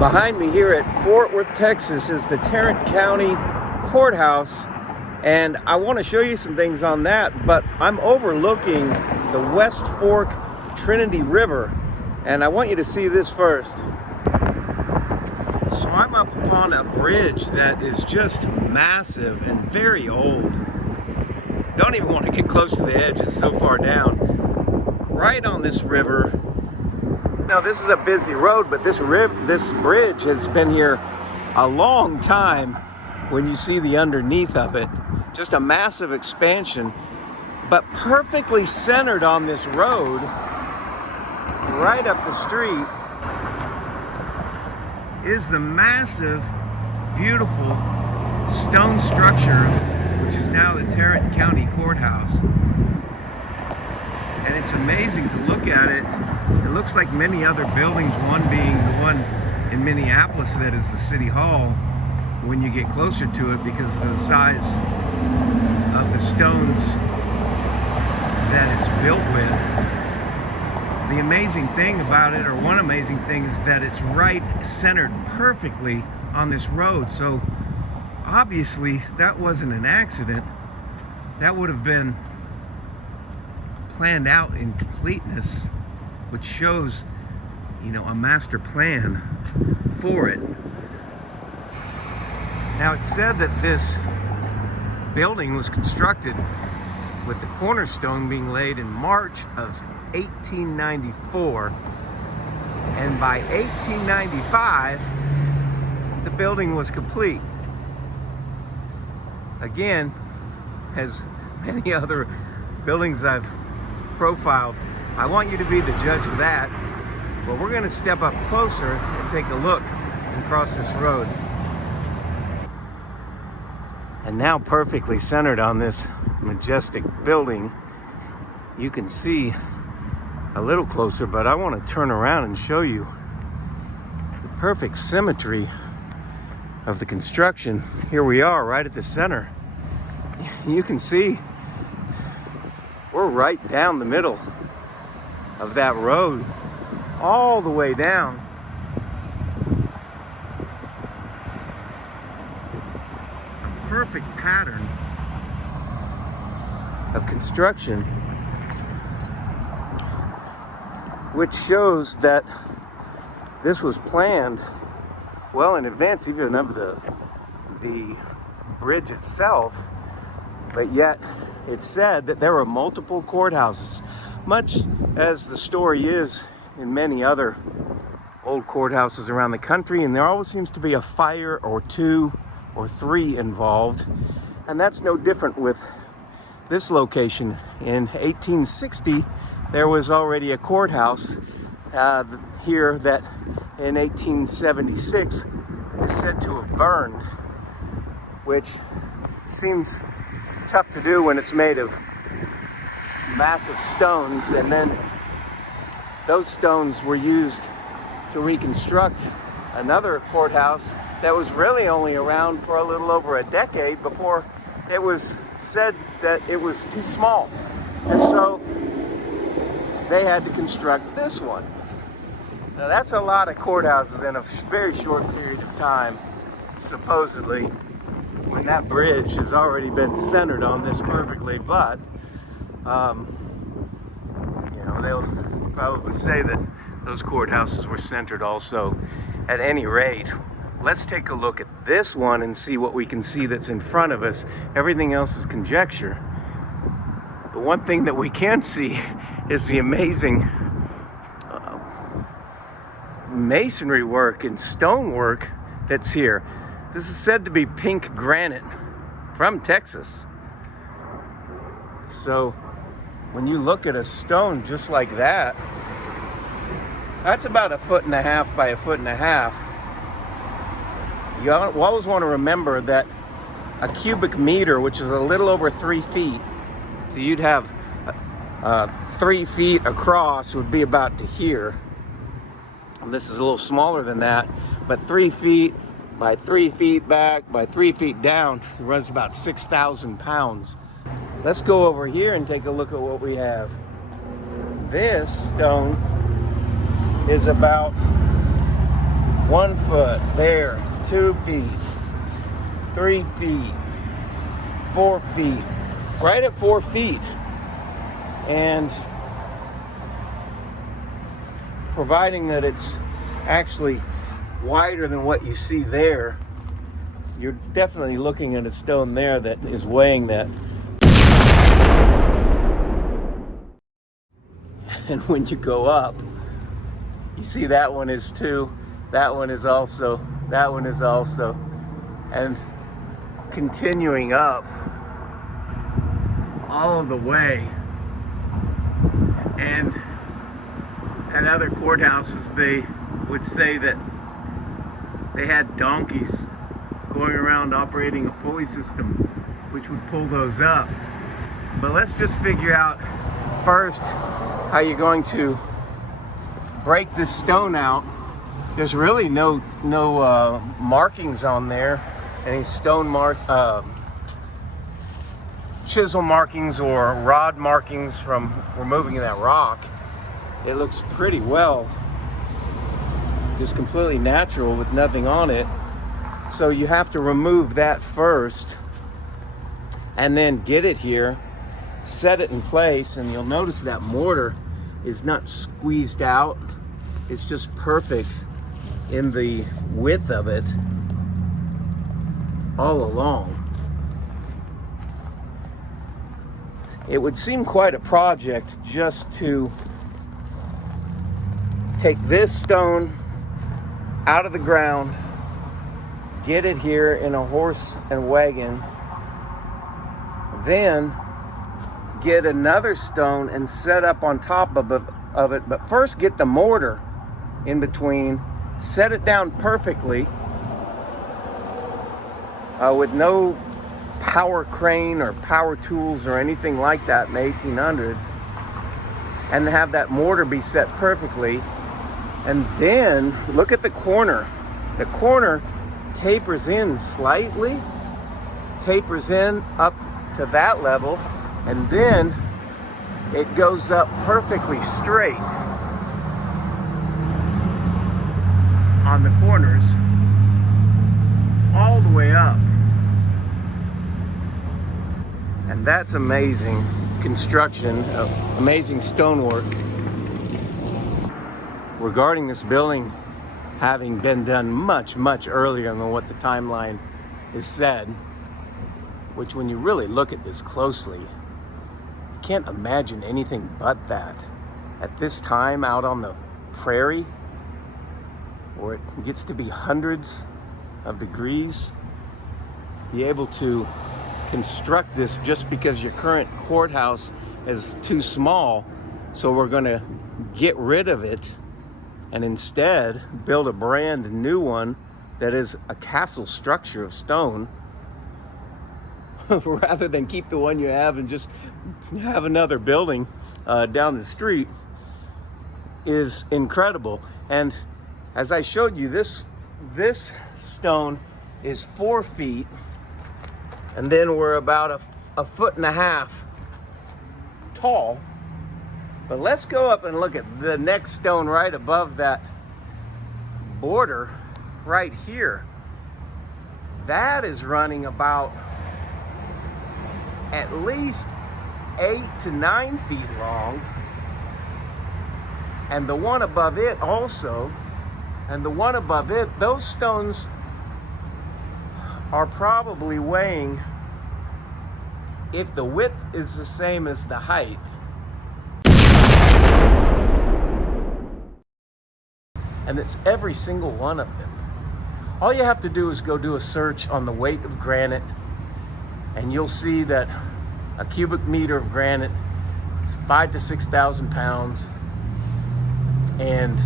Behind me here at Fort Worth, Texas is the Tarrant County Courthouse, and I want to show you some things on that, but I'm overlooking the West Fork Trinity River, and I want you to see this first. So I'm up upon a bridge that is just massive and very old. Don't even want to get close to the edge, it's so far down. Right on this river. Now this is a busy road, but this bridge has been here a long time when you see the underneath of it. Just a massive expansion, but perfectly centered on this road, right up the street, is the massive, beautiful stone structure, which is now the Tarrant County Courthouse. And it's amazing to look at it. It looks like many other buildings, one being the one in Minneapolis that is the City Hall, when you get closer to it because of the size of the stones that it's built with. The amazing thing about it, or one amazing thing, is that it's right centered perfectly on this road. So obviously that wasn't an accident. That would have been planned out in completeness, which shows, you know, a master plan for it. Now it's said that this building was constructed with the cornerstone being laid in March of 1894, and by 1895 the building was complete. Again, as many other buildings I've profiled, I want you to be the judge of that. But we're going to step up closer and take a look across this road. And now, perfectly centered on this majestic building, you can see a little closer, but I want to turn around and show you the perfect symmetry of the construction. Here we are right at the center. You can see we're right down the middle of that road, all the way down. A perfect pattern of construction, which shows that this was planned well in advance even of the bridge itself. But yet it's said that there were multiple courthouses, much as the story is in many other old courthouses around the country, and there always seems to be a fire or two or three involved. And that's no different with this location. In 1860 there was already a courthouse here that in 1876 is said to have burned, which seems tough to do when it's made of massive stones, and then those stones were used to reconstruct another courthouse that was really only around for a little over a decade before it was said that it was too small, and so they had to construct this one. Now that's a lot of courthouses in a very short period of time, supposedly, when that bridge has already been centered on this perfectly. But you know, they'll probably say that those courthouses were centered also. At any rate, let's take a look at this one and see what we can see that's in front of us. Everything else is conjecture. The one thing that we can see is the amazing masonry work and stone work that's here. This is said to be pink granite from Texas. So when you look at a stone just like that, that's about 1.5 feet by 1.5 feet. You always want to remember that a cubic meter, which is a little over 3 feet, so you'd have 3 feet across would be about to here. And this is a little smaller than that, but 3 feet by 3 feet back by 3 feet down, it runs about 6,000 pounds. Let's go over here and take a look at what we have. This stone is about 1 foot, there, 2 feet, 3 feet, 4 feet, right at 4 feet. And providing that it's actually wider than what you see there, you're definitely looking at a stone there that is weighing that. And when you go up, you see that one is 2, that one is also, that one is also, and continuing up all the way. And at other courthouses, they would say that they had donkeys going around operating a pulley system which would pull those up. But let's just figure out first how you're going to break this stone out. There's really no markings on there, any stone chisel markings or rod markings from removing that rock. It looks pretty well, just completely natural with nothing on it. So you have to remove that first and then get it here, set it in place, and you'll notice that mortar is not squeezed out. It's just perfect in the width of it all along. It would seem quite a project just to take this stone out of the ground, get it here in a horse and wagon, then get another stone and set up on top of it. But first get the mortar in between, set it down perfectly with no power crane or power tools or anything like that in the 1800s, and have that mortar be set perfectly. And then look at the corner. The corner tapers in slightly, tapers in up to that level, and then it goes up perfectly straight on the corners all the way up. And that's amazing construction, amazing stonework. Regarding this building having been done much, much earlier than what the timeline is said, which when you really look at this closely, you can't imagine anything but that. At this time out on the prairie, where it gets to be hundreds of degrees, be able to construct this just because your current courthouse is too small, so we're gonna get rid of it and instead build a brand new one that is a castle structure of stone, rather than keep the one you have and just have another building down the street, is incredible. And as I showed you, this stone is 4 feet, and then we're about a foot and a half tall. But let's go up and look at the next stone right above that border right here. That is running about at least 8 to 9 feet long. And the one above it also, and the one above it, those stones are probably weighing, if the width is the same as the height, and it's every single one of them. All you have to do is go do a search on the weight of granite, and you'll see that a cubic meter of granite is 5,000 to 6,000 pounds, and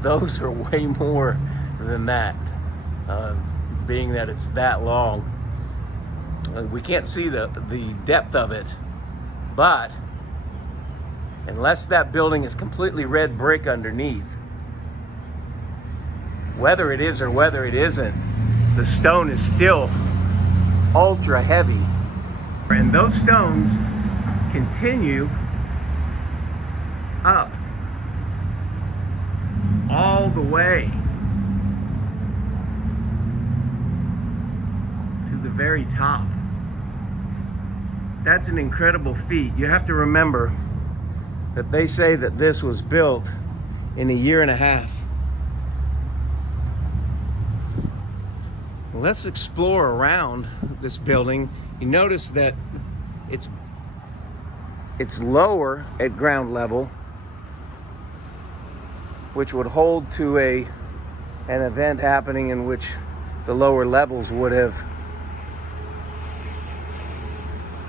those are way more than that, being that it's that long. We can't see the depth of it, but unless that building is completely red brick underneath, whether it is or whether it isn't, the stone is still ultra heavy. And those stones continue up all the way very top. That's an incredible feat. You have to remember that they say that this was built in a year and a half. Let's explore around this building. You notice that it's lower at ground level, which would hold to an event happening in which the lower levels would have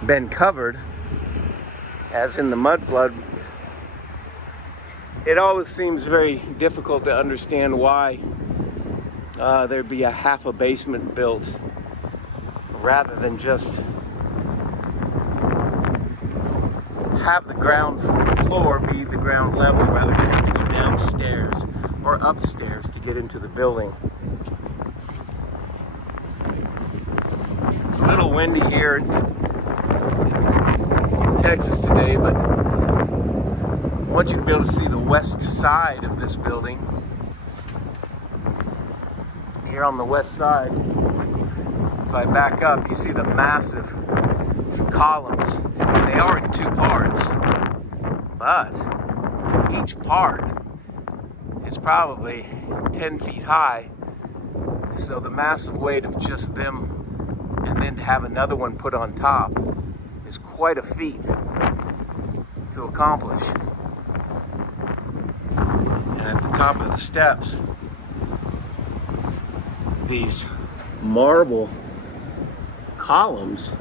been covered, as in the mud flood. It always seems very difficult to understand why there'd be a half a basement built rather than just have the ground floor be the ground level rather than have to go downstairs or upstairs to get into the building. It's a little windy here in Texas today, but I want you to be able to see the west side of this building. Here on the west side, if I back up, you see the massive columns, and they are in two parts, but each part is probably 10 feet high, so the massive weight of just them and then to have another one put on top is quite a feat to accomplish. And at the top of the steps, these marble columns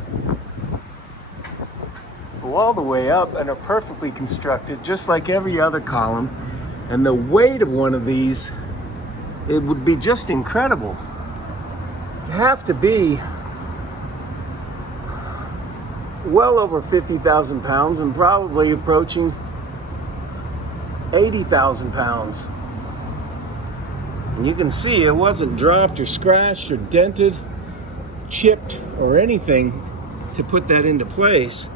go all the way up and are perfectly constructed, just like every other column. And the weight of one of these, it would be just incredible. You have to be well over 50,000 pounds and probably approaching 80,000 pounds. And you can see it wasn't dropped or scratched or dented, chipped or anything to put that into place.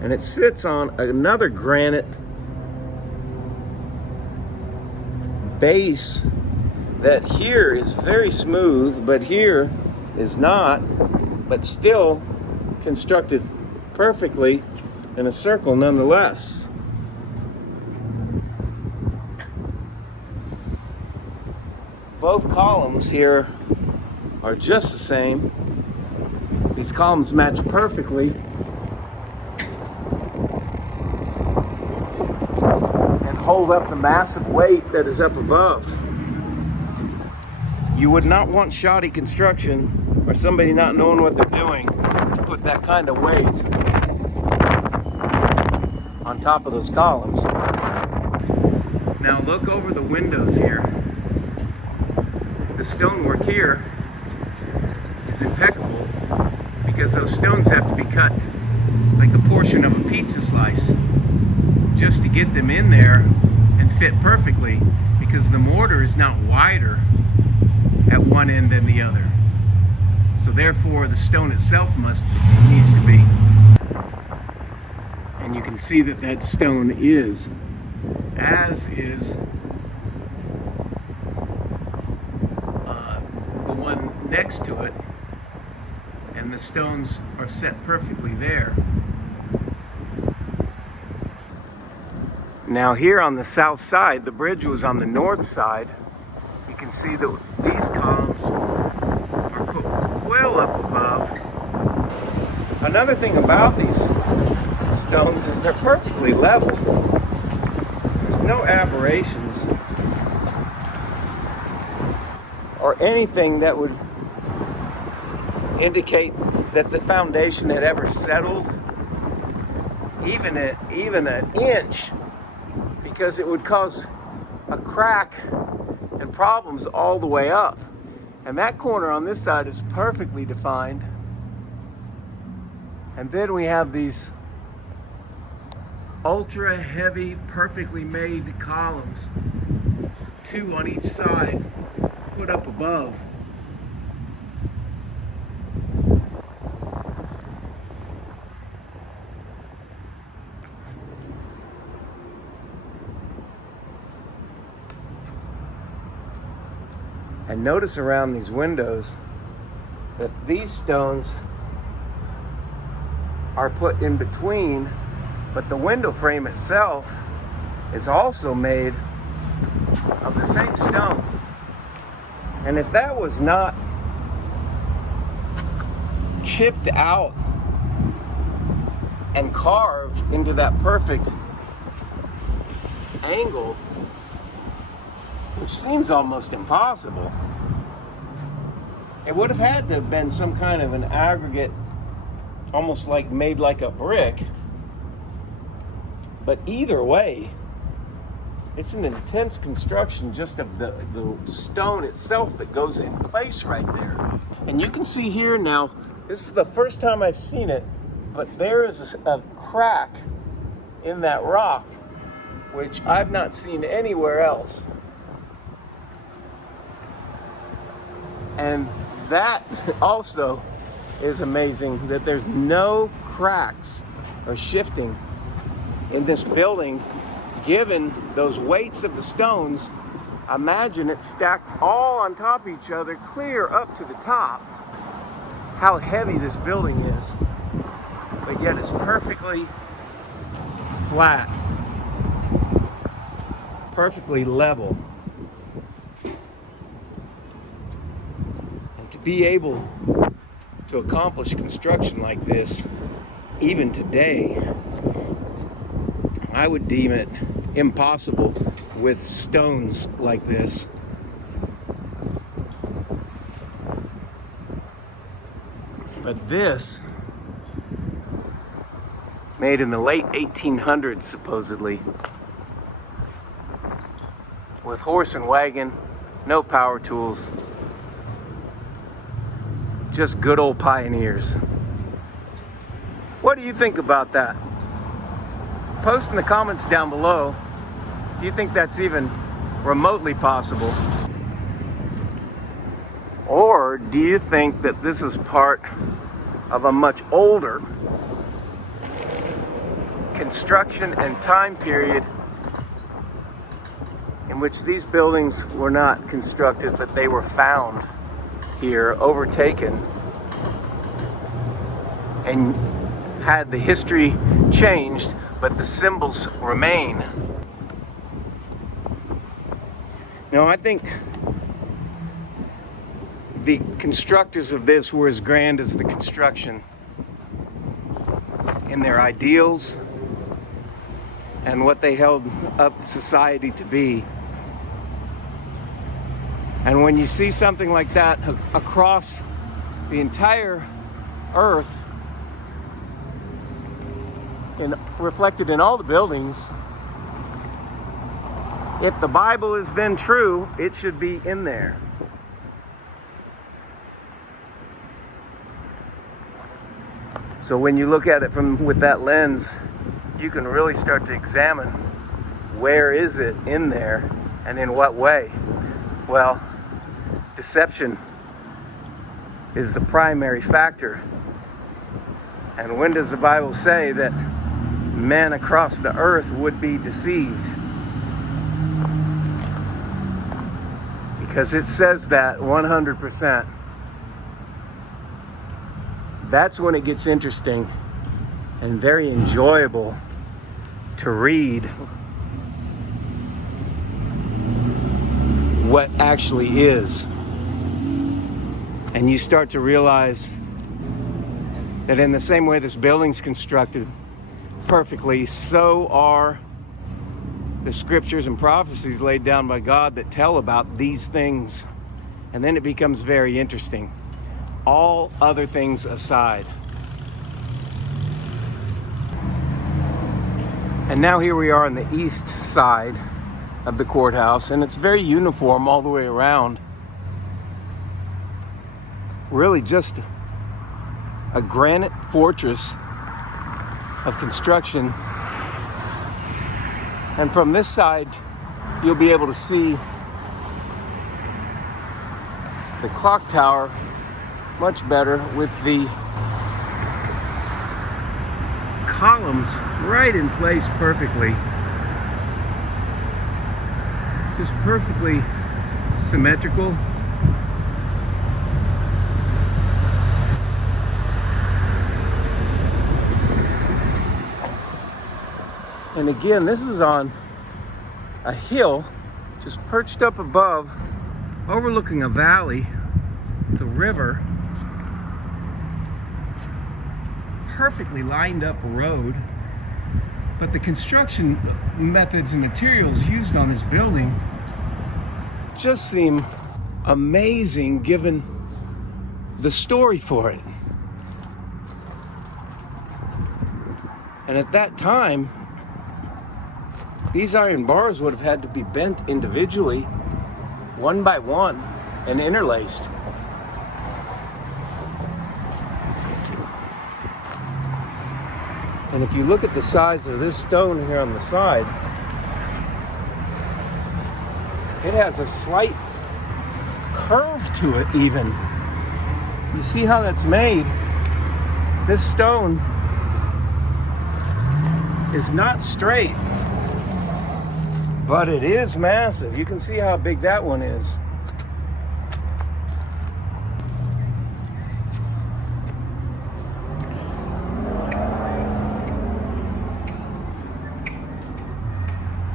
And it sits on another granite base that here is very smooth, but here is not, but still constructed perfectly in a circle nonetheless. Both columns here are just the same. These columns match perfectly. And hold up the massive weight that is up above. You would not want shoddy construction or somebody not knowing what they're doing to put that kind of weight on top of those columns. Now look over the windows here. The stonework here is impeccable because those stones have to be cut like a portion of a pizza slice just to get them in there and fit perfectly, because the mortar is not wider at one end than the other. So therefore the stone itself needs to be. And you can see that that stone is, as is one next to it, and the stones are set perfectly there. Now here on the south side, the bridge was on the north side. You can see that these columns are put well up above. Another thing about these stones is they're perfectly level. There's no aberrations or anything that would indicate that the foundation had ever settled even an inch, because it would cause a crack and problems all the way up. And that corner on this side is perfectly defined. And then we have these ultra heavy, perfectly made columns, 2 on each side, put up above. And notice around these windows, that these stones are put in between, but the window frame itself is also made of the same stone. And if that was not chipped out and carved into that perfect angle, which seems almost impossible, it would have had to have been some kind of an aggregate, almost like made like a brick. But either way, it's an intense construction just of the stone itself that goes in place right there. And you can see here now, this is the first time I've seen it, but there is a crack in that rock, which I've not seen anywhere else. And that also is amazing, that there's no cracks or shifting in this building, given those weights of the stones. Imagine it stacked all on top of each other, clear up to the top. How heavy this building is, but yet it's perfectly flat, perfectly level. And to be able to accomplish construction like this, even today, I would deem it impossible with stones like this. But this, made in the late 1800s supposedly, with horse and wagon, no power tools, just good old pioneers. What do you think about that? Post in the comments down below. Do you think that's even remotely possible? Or do you think that this is part of a much older construction and time period in which these buildings were not constructed, but they were found here, overtaken, and had the history changed, but the symbols remain? Now, I think the constructors of this were as grand as the construction in their ideals and what they held up society to be. And when you see something like that across the entire earth, reflected in all the buildings, if the Bible is then true, it should be in there. So when you look at it with that lens, you can really start to examine, where is it in there and in what way? Well, deception is the primary factor. And when does the Bible say that men across the earth would be deceived? Because it says that 100%. That's when it gets interesting and very enjoyable to read what actually is. And you start to realize that in the same way this building's constructed perfectly, so are the scriptures and prophecies laid down by God that tell about these things. And then it becomes very interesting, all other things aside. And now here we are on the east side of the courthouse, and it's very uniform all the way around. Really just a granite fortress of construction. And from this side, you'll be able to see the clock tower much better, with the columns right in place perfectly. Just perfectly symmetrical. And again, this is on a hill, just perched up above, overlooking a valley, the river, perfectly lined up road. But the construction methods and materials used on this building just seem amazing given the story for it. And at that time, these iron bars would have had to be bent individually, one by one, and interlaced. And if you look at the size of this stone here on the side, it has a slight curve to it even. You see how that's made? This stone is not straight, but it is massive. You can see how big that one is.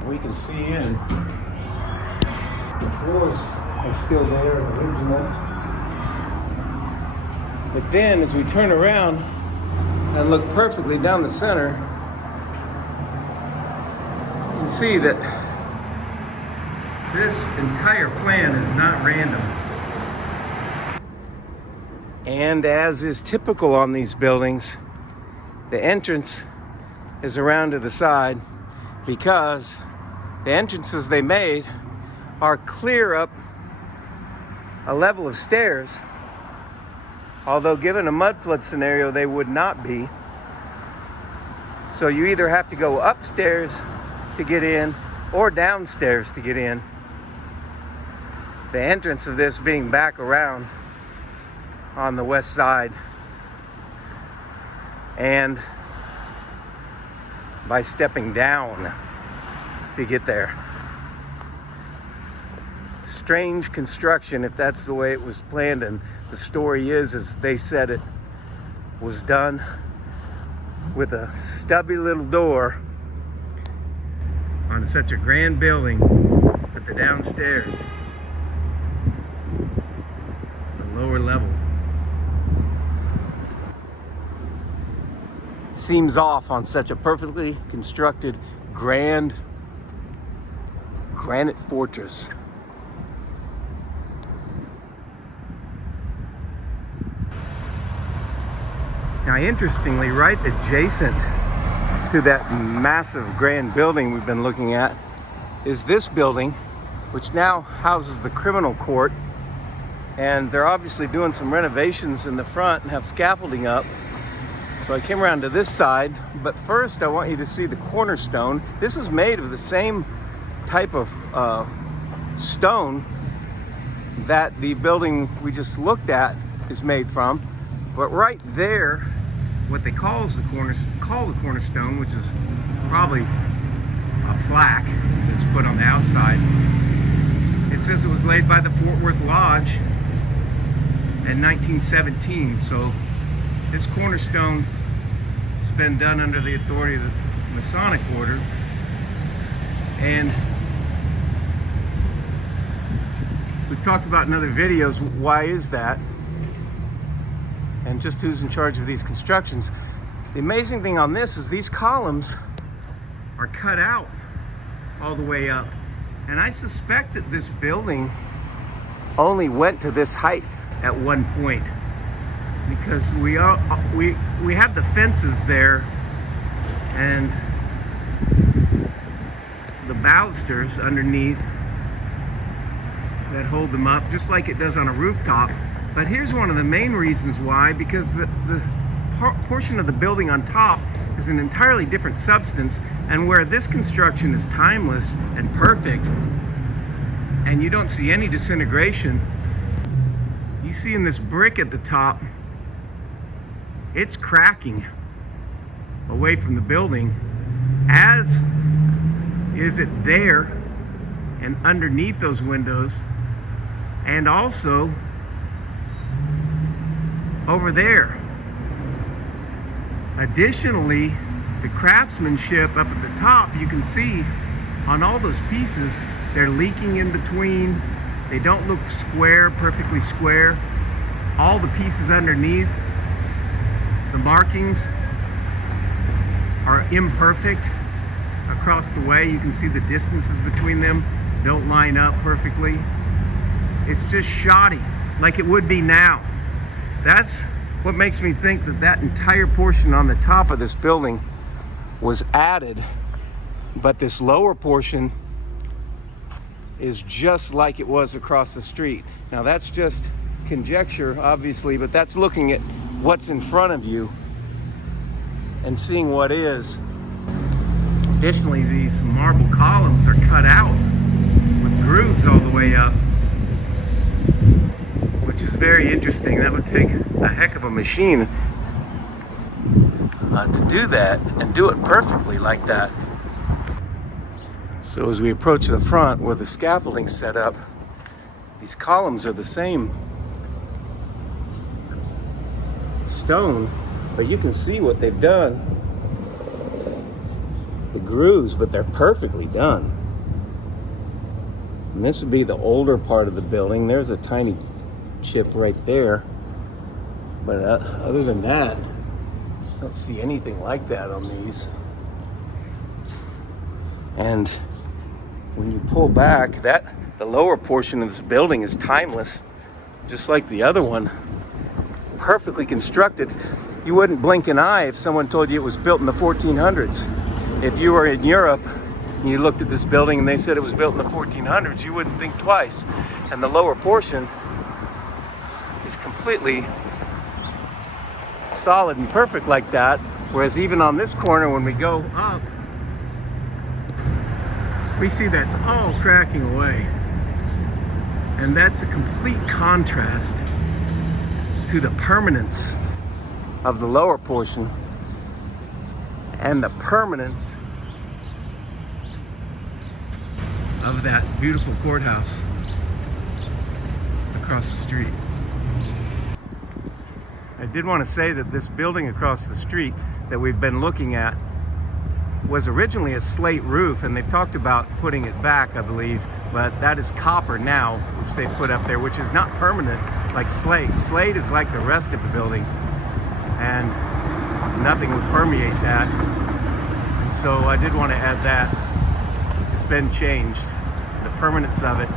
We can see in. The floors are still there, original. But then as we turn around and look perfectly down the center, you can see that this entire plan is not random. And as is typical on these buildings, the entrance is around to the side because the entrances they made are clear up a level of stairs, although given a mud flood scenario, they would not be. So you either have to go upstairs to get in or downstairs to get in. The entrance of this being back around on the west side, and by stepping down to get there. Strange construction if that's the way it was planned, and the story is, as they said, it was done with a stubby little door on such a grand building at the downstairs, the lower level. Seems off on such a perfectly constructed grand granite fortress. Now, interestingly, right adjacent to that massive grand building we've been looking at is this building, which now houses the criminal court. And they're obviously doing some renovations in the front and have scaffolding up. So I came around to this side, but first I want you to see the cornerstone. This is made of the same type of stone that the building we just looked at is made from. But right there, what they call the cornerstone, which is probably a plaque that's put on the outside. It says it was laid by the Fort Worth Lodge in 1917. So this cornerstone has been done under the authority of the Masonic order. And we've talked about in other videos, why is that? And just who's in charge of these constructions. The amazing thing on this is these columns are cut out all the way up. And I suspect that this building only went to this height at one point, because we have the fences there and the balusters underneath that hold them up, just like it does on a rooftop. But here's one of the main reasons why, because the portion of the building on top is an entirely different substance, and where this construction is timeless and perfect and you don't see any disintegration, you see in this brick at the top, it's cracking away from the building, as is it there and underneath those windows, and also over there. Additionally, the craftsmanship up at the top, you can see on all those pieces, they're leaking in between. They don't look square, perfectly square. All the pieces underneath, the markings are imperfect across the way. You can see the distances between them don't line up perfectly. It's just shoddy, like it would be now. That's what makes me think that that entire portion on the top of this building was added, but this lower portion is just like it was across the street. Now that's just conjecture, obviously, but that's looking at what's in front of you and seeing what is. Additionally, these marble columns are cut out with grooves all the way up, which is very interesting. That would take a heck of a machine to do that and do it perfectly like that. So as we approach the front where the scaffolding's set up, these columns are the same stone, but you can see what they've done. The grooves, but they're perfectly done. And this would be the older part of the building. There's a tiny chip right there. But other than that, I don't see anything like that on these. And when you pull back, the lower portion of this building is timeless, just like the other one. Perfectly constructed. You wouldn't blink an eye if someone told you it was built in the 1400s. If you were in Europe and you looked at this building and they said it was built in the 1400s, you wouldn't think twice. And the lower portion is completely solid and perfect like that. Whereas even on this corner, when we go up, we see that's all cracking away. And that's a complete contrast to the permanence of the lower portion and the permanence of that beautiful courthouse across the street. I did want to say that this building across the street that we've been looking at was originally a slate roof, and they've talked about putting it back, I believe, but that is copper now, which they put up there, which is not permanent like slate. Slate is like the rest of the building, and nothing would permeate that. And so I did want to add that. It's been changed. The permanence of it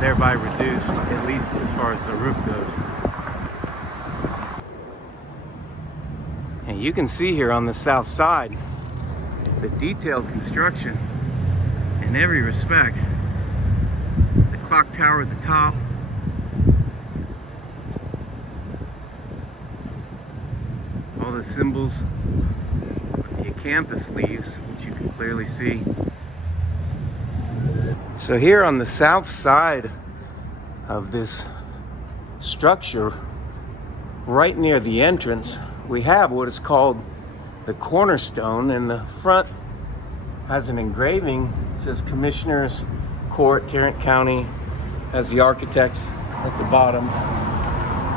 thereby reduced, at least as far as the roof goes. And you can see here on the south side the detailed construction in every respect. The clock tower at the top, all the symbols, the acanthus leaves, which you can clearly see. So here on the south side of this structure, right near the entrance, we have what is called the cornerstone, and the front has an engraving. It says Commissioners Court, Tarrant County, has the architects at the bottom.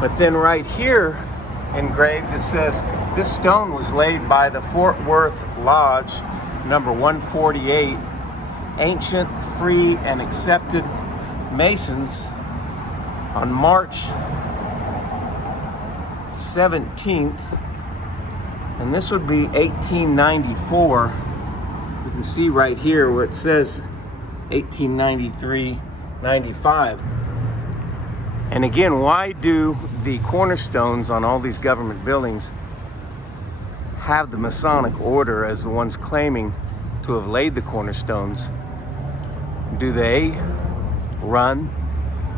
But then right here engraved it says, this stone was laid by the Fort Worth Lodge, number 148, ancient, free, and accepted Masons on March 17th, and this would be 1894. You can see right here where it says 1893-95. And again, why do the cornerstones on all these government buildings have the Masonic order as the ones claiming to have laid the cornerstones? Do they run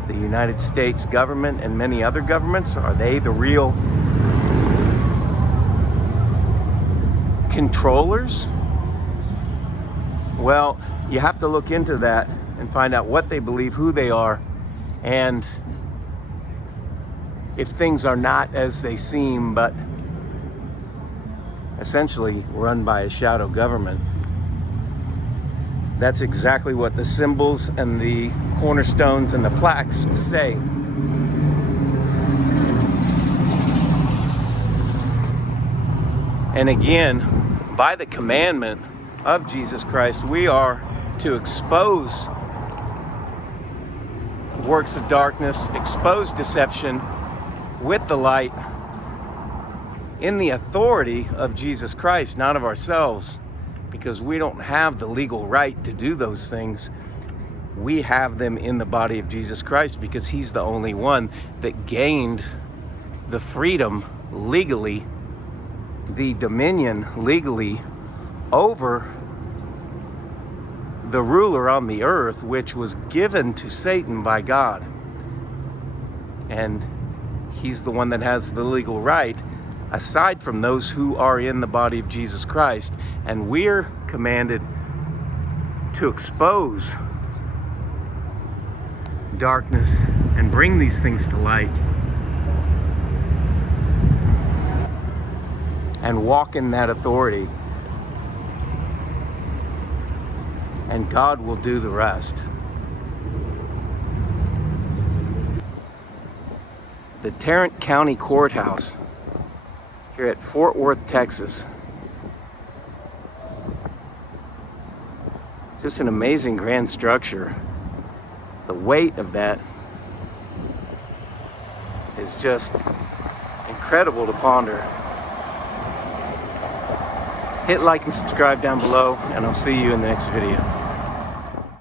the United States government and many other governments? Are they the real controllers? Well, you have to look into that and find out what they believe, who they are, and if things are not as they seem, but essentially run by a shadow government. That's exactly what the symbols and the cornerstones and the plaques say. And again, by the commandment of Jesus Christ, we are to expose works of darkness, expose deception with the light in the authority of Jesus Christ, not of ourselves, because we don't have the legal right to do those things. We have them in the body of Jesus Christ because he's the only one that gained the freedom legally, the dominion legally over the ruler on the earth, which was given to Satan by God. And he's the one that has the legal right, aside from those who are in the body of Jesus Christ. And we're commanded to expose darkness and bring these things to light and walk in that authority. And God will do the rest. The Tarrant County Courthouse here at Fort Worth, Texas. Just an amazing grand structure. The weight of that is just incredible to ponder. Hit like and subscribe down below, and I'll see you in the next video.